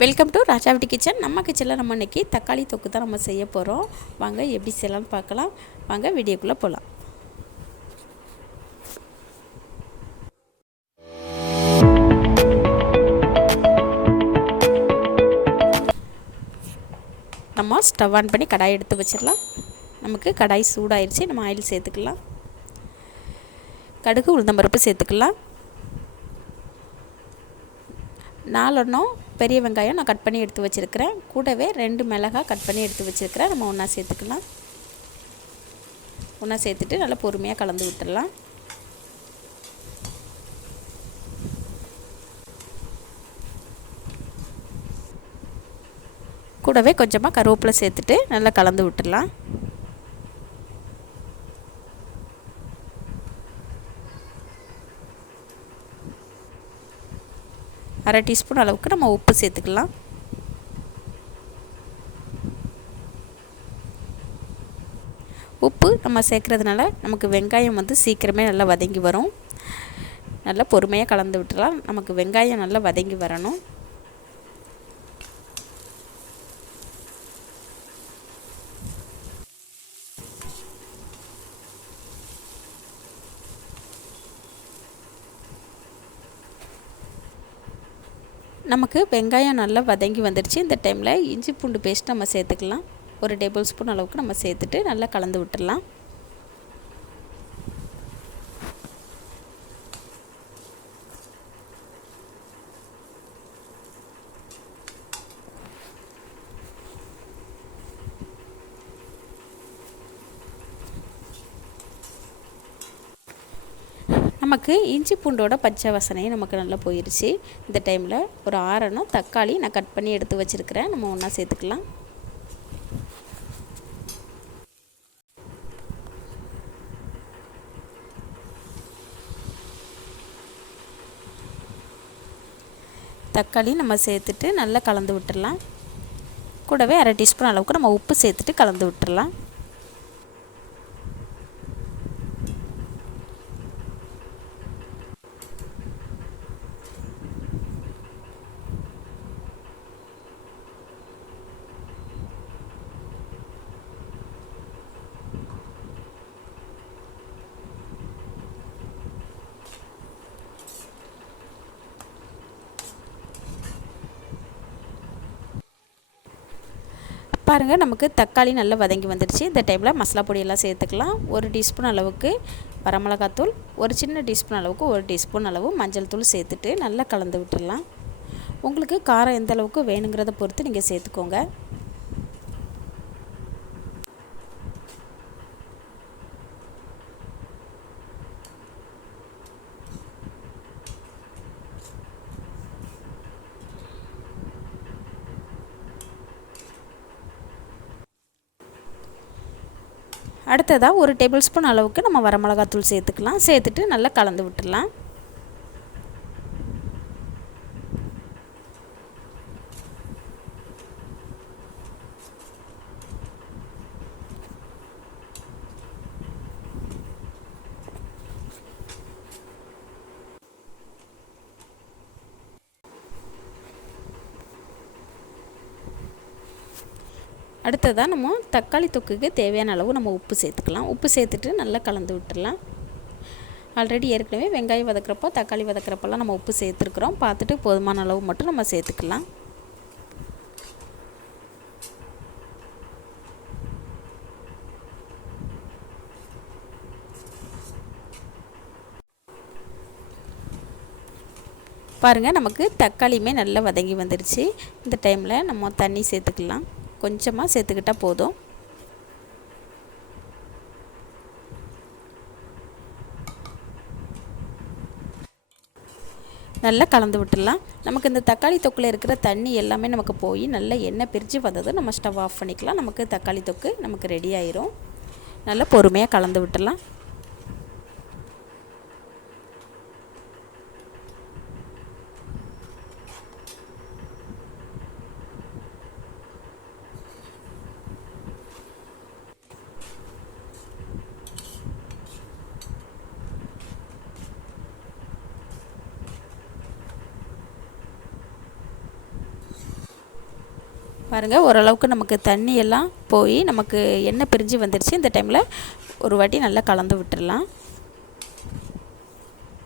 Welcome to ராஜாவட்டி kitchen நம்ம கிச்சனில் நம்ம இன்றைக்கி தக்காளி தொக்கு தான் நம்ம செய்ய போகிறோம் வாங்க எப்படி செய்யலாம்னு பார்க்கலாம். வாங்க வீடியோக்குள்ளே போகலாம் நம்ம ஸ்டவ் ஆன் பண்ணி கடாய் எடுத்து வச்சிடலாம். நமக்கு கடாய் சூடாயிருச்சு. நம்ம ஆயில் சேர்த்துக்கலாம். கடுகு உளுந்தம்பருப்பு சேர்த்துக்கலாம். நாலொன்றும் பெரிய வெங்காயம் நான் கட் பண்ணி எடுத்து வச்சுருக்கிறேன். கூடவே ரெண்டு மிளகாய் கட் பண்ணி எடுத்து வச்சுருக்கிறேன். நம்ம ஒன்றா சேர்த்துக்கலாம். ஒன்றா சேர்த்துட்டு நல்லா பொறுமையாக கலந்து விட்டுடலாம் கூடவே கொஞ்சமாக கருவேப்பிலை சேர்த்துட்டு நல்லா கலந்து விட்டுடலாம் அரை டீஸ்பூன் அளவுக்கு நம்ம உப்பு சேர்த்துக்கலாம். உப்பு நம்ம சேர்க்குறதுனால நமக்கு வெங்காயம் வந்து சீக்கிரமே நல்லா வதங்கி வரும். நல்லா பொறுமையாக கலந்து விட்டுலாம் நமக்கு வெங்காயம் நல்லா வதங்கி வரணும். நமக்கு வெங்காயம் நல்லா வதங்கி வந்துடுச்சு. இந்த டைமில் இஞ்சி பூண்டு பேஸ்ட் நம்ம சேர்த்துக்கலாம். ஒரு டேபிள் ஸ்பூன் அளவுக்கு நம்ம சேர்த்துட்டு நல்லா கலந்து விட்டுடலாம். நமக்கு இஞ்சி பூண்டோட பச்சை வாசனையும் நமக்கு நல்லா போயிடுச்சு இந்த டைமில் ஒரு ஆறணும் தக்காளி நான் கட் பண்ணி எடுத்து வச்சுருக்கிறேன். நம்ம ஒன்றா சேர்த்துக்கலாம். தக்காளி நம்ம சேர்த்துட்டு நல்லா கலந்து விட்டுடலாம் கூடவே அரை டீஸ்பூன் அளவுக்கு நம்ம உப்பு சேர்த்துட்டு கலந்து விட்டுடலாம் பாருங்கள் நமக்கு தக்காளி நல்லா வதங்கி வந்துடுச்சு. இந்த டைமில் மசாலா பொடியெல்லாம் சேர்த்துக்கலாம். ஒரு டீஸ்பூன் அளவுக்கு வரமிளகாத்தூள் ஒரு சின்ன டீஸ்பூன் அளவுக்கு ஒரு டீஸ்பூன் அளவு மஞ்சள் தூள் சேர்த்துட்டு நல்லா கலந்து விட்டுடலாம். உங்களுக்கு காரம் எந்த அளவுக்கு வேணுங்கிறத பொறுத்து நீங்கள் சேர்த்துக்கோங்க. அடுத்ததாக ஒரு டேபிள் ஸ்பூன் அளவுக்கு நம்ம வரமிளகாத்தூள் சேர்த்துக்கலாம். சேர்த்துட்டு நல்லா கலந்து விட்டுடலாம். அடுத்ததாக நம்ம தக்காளி தொக்குக்கு தேவையான அளவு நம்ம உப்பு சேர்த்துக்கலாம். உப்பு சேர்த்துட்டு நல்லா கலந்து விட்டுடலாம் ஆல்ரெடி ஏற்கனவே வெங்காயம் வதக்கிறப்போ தக்காளி வதக்கிறப்பெல்லாம் நம்ம உப்பு சேர்த்துருக்குறோம். பார்த்துட்டு போதுமான அளவு மட்டும் நம்ம சேர்த்துக்கலாம். பாருங்கள் நமக்கு தக்காளியுமே நல்லா வதங்கி வந்துடுச்சு இந்த டைமில் நம்ம தண்ணி சேர்த்துக்கலாம். கொஞ்சமாக சேர்த்துக்கிட்டால் போதும். நல்லா கலந்து விட்டுடலாம். நமக்கு இந்த தக்காளி தொக்கில் இருக்கிற தண்ணி எல்லாமே நமக்கு போய் நல்லா எண்ணெய் பிரித்து வந்ததும் நம்ம ஸ்டவ் ஆஃப் பண்ணிக்கலாம். நமக்கு தக்காளி தொக்கு நமக்கு ரெடி ஆயிரும். நல்லா பொறுமையாக கலந்து விட்டுடலாம். பாருங்கள் ஓரளவுக்கு நமக்கு தண்ணி எல்லாம் போய் நமக்கு எண்ணெய் பிரிஞ்சு வந்துடுச்சு இந்த டைமில் ஒரு வாட்டி நல்லா கலந்து விட்டுடலாம்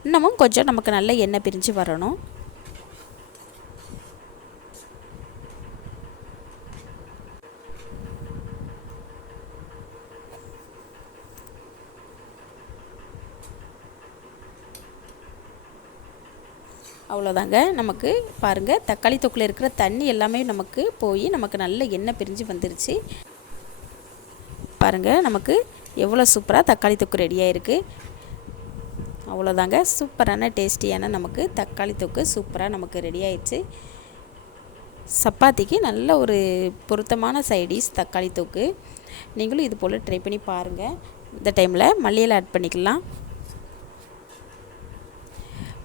இன்னமும் கொஞ்சம் நமக்கு நல்ல எண்ணெய் பிரிஞ்சு வரணும். அவ்வளோதாங்க. நமக்கு பாருங்கள் தக்காளி தொக்கில் இருக்கிற தண்ணி எல்லாமே நமக்கு போய் நமக்கு நல்ல எண்ணெய் பிரிஞ்சு வந்துருச்சு. பாருங்கள் நமக்கு எவ்வளோ சூப்பராக தக்காளி தொக்கு ரெடியாக இருக்குது அவ்வளோதாங்க சூப்பரான டேஸ்டியான நமக்கு தக்காளி தொக்கு சூப்பராக நமக்கு ரெடி ஆயிடுச்சு. சப்பாத்திக்கு நல்ல ஒரு பொருத்தமான சைடிஷ் தக்காளி தொக்கு. நீங்களும் இது போல் ட்ரை பண்ணி பாருங்கள் இந்த டைமில் மல்லியில் ஆட் பண்ணிக்கலாம்.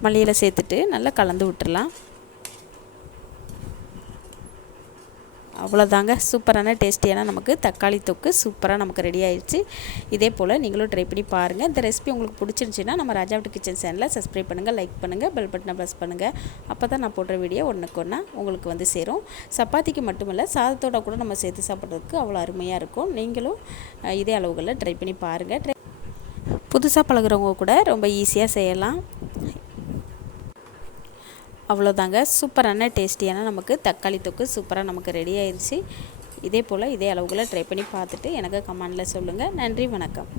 மல்லியில் சேர்த்துட்டு நல்லா கலந்து விட்டுடலாம் அவ்வளோதாங்க சூப்பரான டேஸ்டியான நமக்கு தக்காளி தொக்கு சூப்பராக நமக்கு ரெடி ஆயிடுச்சு இதே போல் நீங்களும் ட்ரை பண்ணி பாருங்கள் இந்த ரெசிபி உங்களுக்கு பிடிச்சிருந்துச்சின்னா நம்ம ராஜாவிட்டு கிச்சன் சேனலை சப்ஸ்கிரைப் பண்ணுங்கள் லைக் பண்ணுங்கள் பெல் பட்டனை ப்ரெஸ் பண்ணுங்கள் அப்போ தான் நான் போடுற வீடியோ ஒன்றுக்கு ஒன்றா உங்களுக்கு வந்து சேரும். சப்பாத்திக்கு மட்டுமல்ல சாதத்தோட கூட நம்ம சேர்த்து சாப்பிட்றதுக்கு அவ்வளோ அருமையாக இருக்கும். நீங்களும் இதே அளவுகளில் ட்ரை பண்ணி பாருங்கள் ட்ரை புதுசாக பழகுறவங்க கூட ரொம்ப ஈஸியாக செய்யலாம். அவ்வளோதாங்க. சூப்பரான டேஸ்டியான நமக்கு தக்காளி தொக்கு சூப்பராக நமக்கு ரெடி ஆயிடுச்சு இதே போல் இதே அளவுகளை ட்ரை பண்ணி பார்த்துட்டு எனக்கு கமெண்டில் சொல்லுங்கள் நன்றி வணக்கம்.